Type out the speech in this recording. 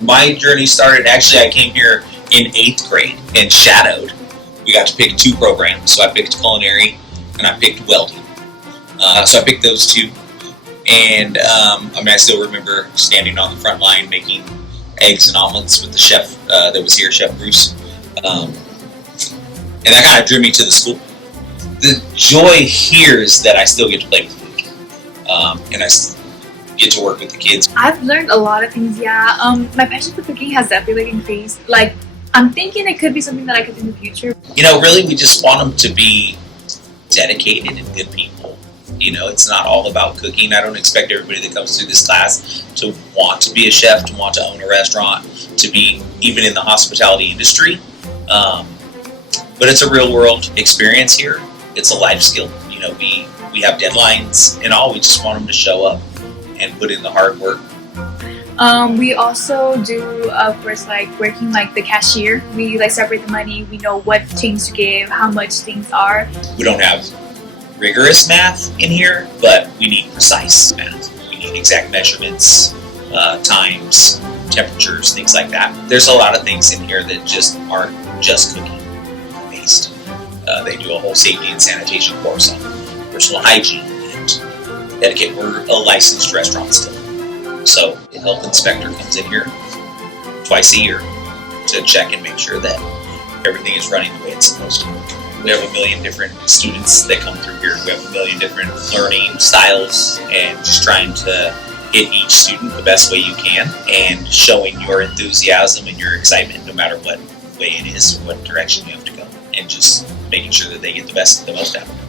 My journey started, actually I came here in 8th grade and shadowed. We got to pick 2 programs, so I picked culinary and I picked welding. So I picked those 2, and I still remember standing on the front line making eggs and omelets with the chef that was here, Chef Bruce. And that kind of drew me to the school. The joy here is that I still get to play with food, and I get to work with the kids. I've learned a lot of things, yeah. My passion for cooking has definitely increased. Like, I'm thinking it could be something that I could do in the future. Really we just want them to be dedicated and good people. It's not all about cooking. I don't expect everybody that comes through this class to want to be a chef, to want to own a restaurant, to be even in the hospitality industry. But it's a real world experience here. It's a life skill. We have deadlines and all. We just want them to show up and put in the hard work. We also do, of course, working the cashier. We separate the money. We know what things to give, how much things are. We don't have rigorous math in here, but we need precise math. We need exact measurements, times, temperatures, things like that. There's a lot of things in here that just aren't just cooking based. They do a whole safety and sanitation course on personal hygiene and etiquette. We're a licensed restaurant still. So the health inspector comes in here twice a year to check and make sure that everything is running the way it's supposed to. We have 1 million different students that come through here. We have 1 million different learning styles, and just trying to hit each student the best way you can and showing your enthusiasm and your excitement no matter what way it is or what direction you have to go, and just making sure that they get the most out of it.